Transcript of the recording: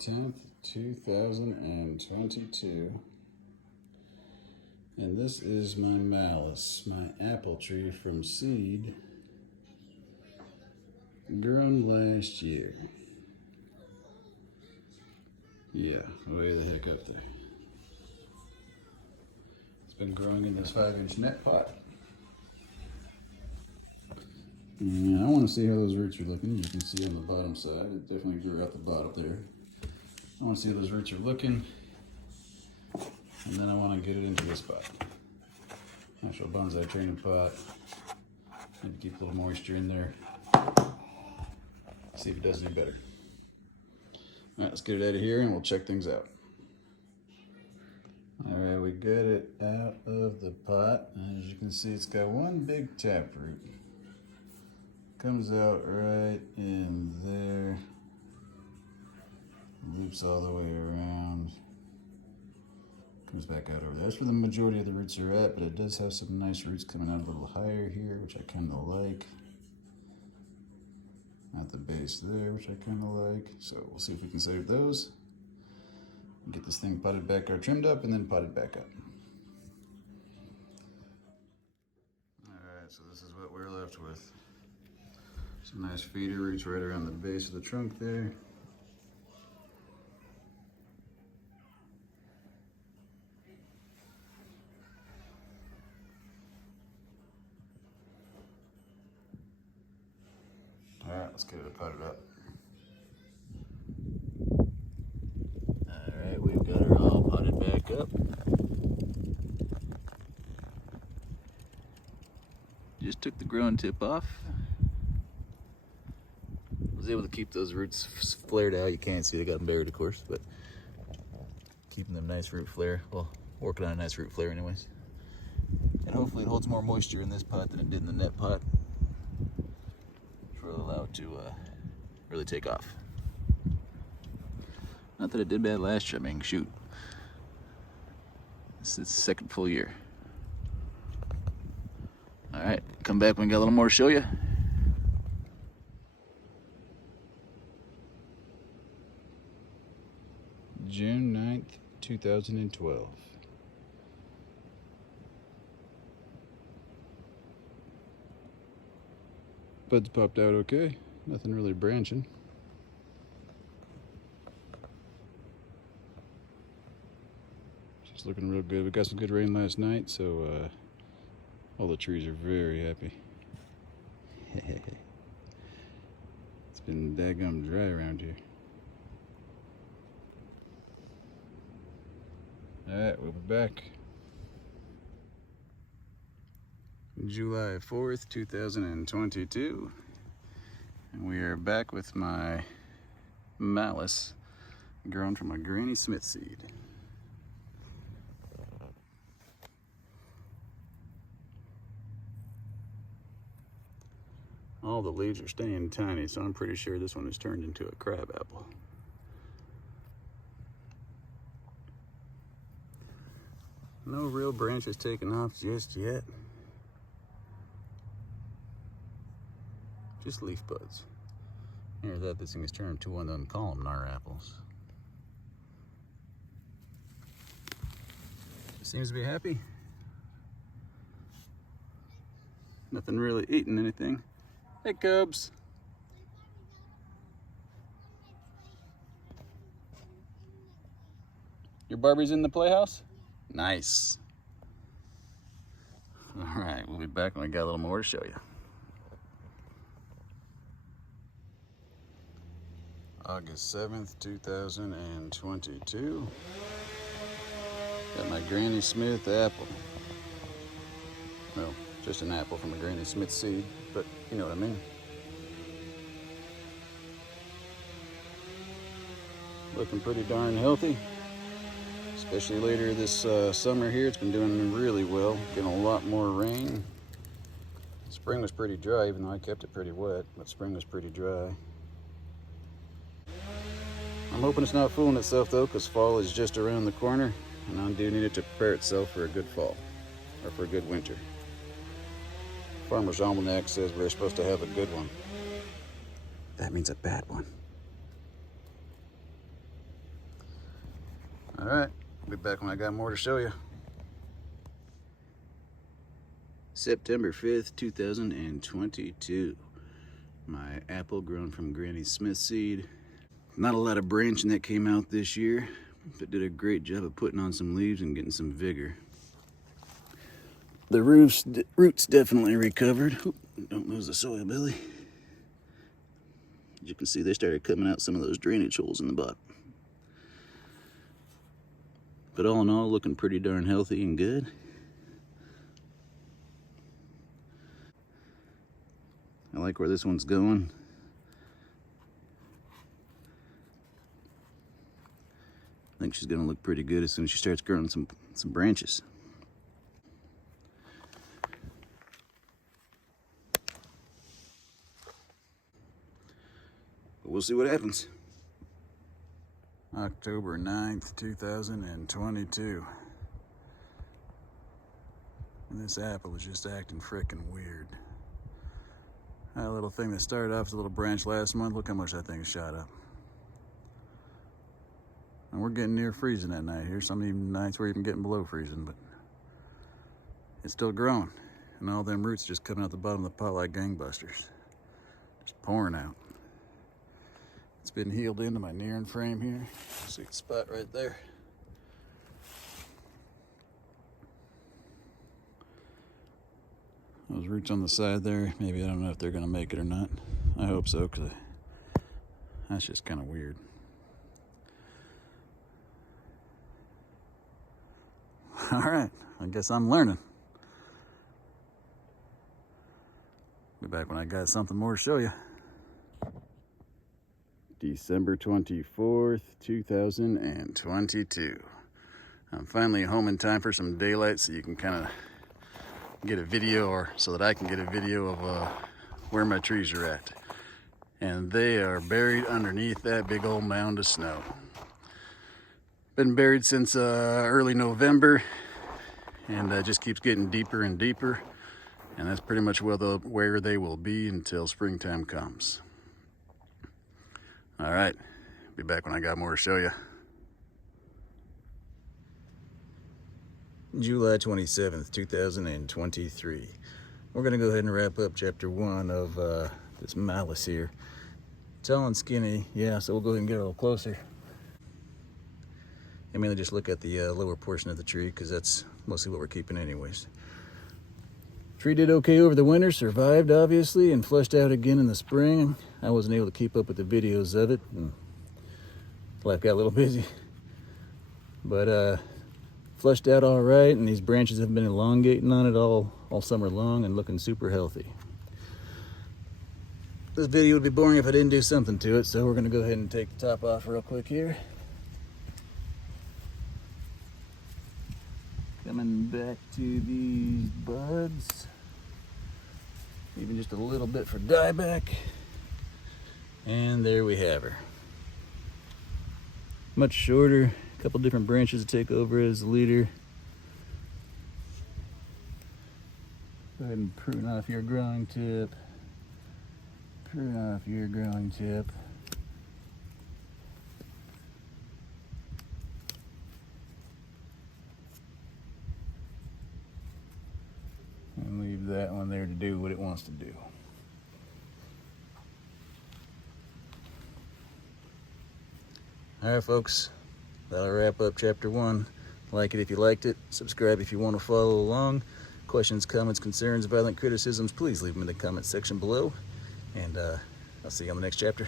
10th, 2022. And this is my Malus, my apple tree from seed, grown last year. Yeah, way the heck up there. It's been growing in this 5-inch net pot. And I want to see how those roots are looking. You can see on the bottom side, it definitely grew out the bottom there. I want to see how those roots are looking, and then I want to get it into this pot. Actual bonsai training pot. Maybe keep a little moisture in there. See if it does any better. All right, let's get it out of here and we'll check things out. All right, we got it out of the pot. As you can see, it's got one big taproot. Comes out right in there. Loops all the way around. Comes back out over there. That's where the majority of the roots are at, but it does have some nice roots coming out a little higher here, which I kind of like. At the base there, which I kind of like. So we'll see if we can save those. Get this thing potted back or trimmed up and then potted back up. Alright, so this is what we're left with. Some nice feeder roots right around the base of the trunk there. Alright, let's get it potted up. Alright, we've got her all potted back up. Just took the growing tip off. Was able to keep those roots flared out. You can't see, they got them buried of course, but keeping them nice root flare. Well, working on a nice root flare anyways. And hopefully it holds more moisture in this pot than it did in the net pot. Will allow it to really take off. Not that it did bad last year. I mean, shoot, this is its second full year. All right, come back when we got a little more to show you. June 9th, 2012. Buds popped out okay, nothing really branching. Just looking real good. We got some good rain last night, so all the trees are very happy. It's been daggum dry around here. Alright, we'll be back. July 4th, 2022, and we are back with my Malus grown from a Granny Smith seed. All the leaves are staying tiny, so I'm pretty sure this one has turned into a crab apple. No real branches taken off just yet. Just leaf buds. Hear that, this thing is turning to one of them columnar apples. Seems to be happy. Nothing really eating anything. Hey cubs. Your Barbie's in the playhouse? Nice. All right, we'll be back when we got a little more to show you. August 7th, 2022. Got my Granny Smith apple. Well, just an apple from a Granny Smith seed, but you know what I mean. Looking pretty darn healthy. Especially later this summer here, it's been doing really well. Getting a lot more rain. Spring was pretty dry, even though I kept it pretty wet, but spring was pretty dry. I'm hoping it's not fooling itself though, because fall is just around the corner, and I do need it to prepare itself for a good fall, or for a good winter. Farmer's Almanac says we're supposed to have a good one. That means a bad one. Be back when I got more to show you. September 5th, 2022. My apple grown from Granny Smith seed. Not a lot of branching that came out this year, but did a great job of putting on some leaves and getting some vigor. The roots definitely recovered. Oop, don't lose the soil, Billy. As you can see, they started coming out some of those drainage holes in the bottom. But all in all, looking pretty darn healthy and good. I like where this one's going. I think she's gonna look pretty good as soon as she starts growing some branches. But we'll see what happens. October 9th, 2022. And this apple is just acting frickin' weird. That little thing that started off as a little branch last month, look how much that thing has shot up. And we're getting near freezing that night here. Some even nights we're even getting below freezing, but it's still growing. And all them roots just coming out the bottom of the pot like gangbusters. Just pouring out. It's been healed into my nearing frame here. See the spot right there. Those roots on the side there, maybe I don't know if they're gonna make it or not. I hope so, because that's just kind of weird. All right, I guess I'm learning. Be back when I got something more to show you. December 24th, 2022. I'm finally home in time for some daylight so you can kind of get a video, or so that I can get a video of where my trees are at. And they are buried underneath that big old mound of snow. Been buried since early November, and just keeps getting deeper and deeper. And that's pretty much where they will be until springtime comes. All right, be back when I got more to show you. July 27th, 2023. We're gonna go ahead and wrap up chapter 1 of this Malus here. Tall and skinny, yeah, so we'll go ahead and get a little closer. I mainly just look at the lower portion of the tree, because that's mostly what we're keeping anyways. Tree did okay over the winter, survived obviously, and flushed out again in the spring. I wasn't able to keep up with the videos of it, and life got a little busy. But flushed out all right, and these branches have been elongating on it all summer long and looking super healthy. This video would be boring if I didn't do something to it, so we're gonna go ahead and take the top off real quick here. Coming back to these buds, even just a little bit for dieback, and there we have her. Much shorter, a couple different branches to take over as the leader. Go ahead and prune off your growing tip. Prune off your growing tip. And leave that one there to do what it wants to do. All right, folks, that'll wrap up chapter 1. Like it if you liked it. Subscribe if you want to follow along. Questions, comments, concerns, violent criticisms, please leave them in the comment section below. And I'll see you on the next chapter.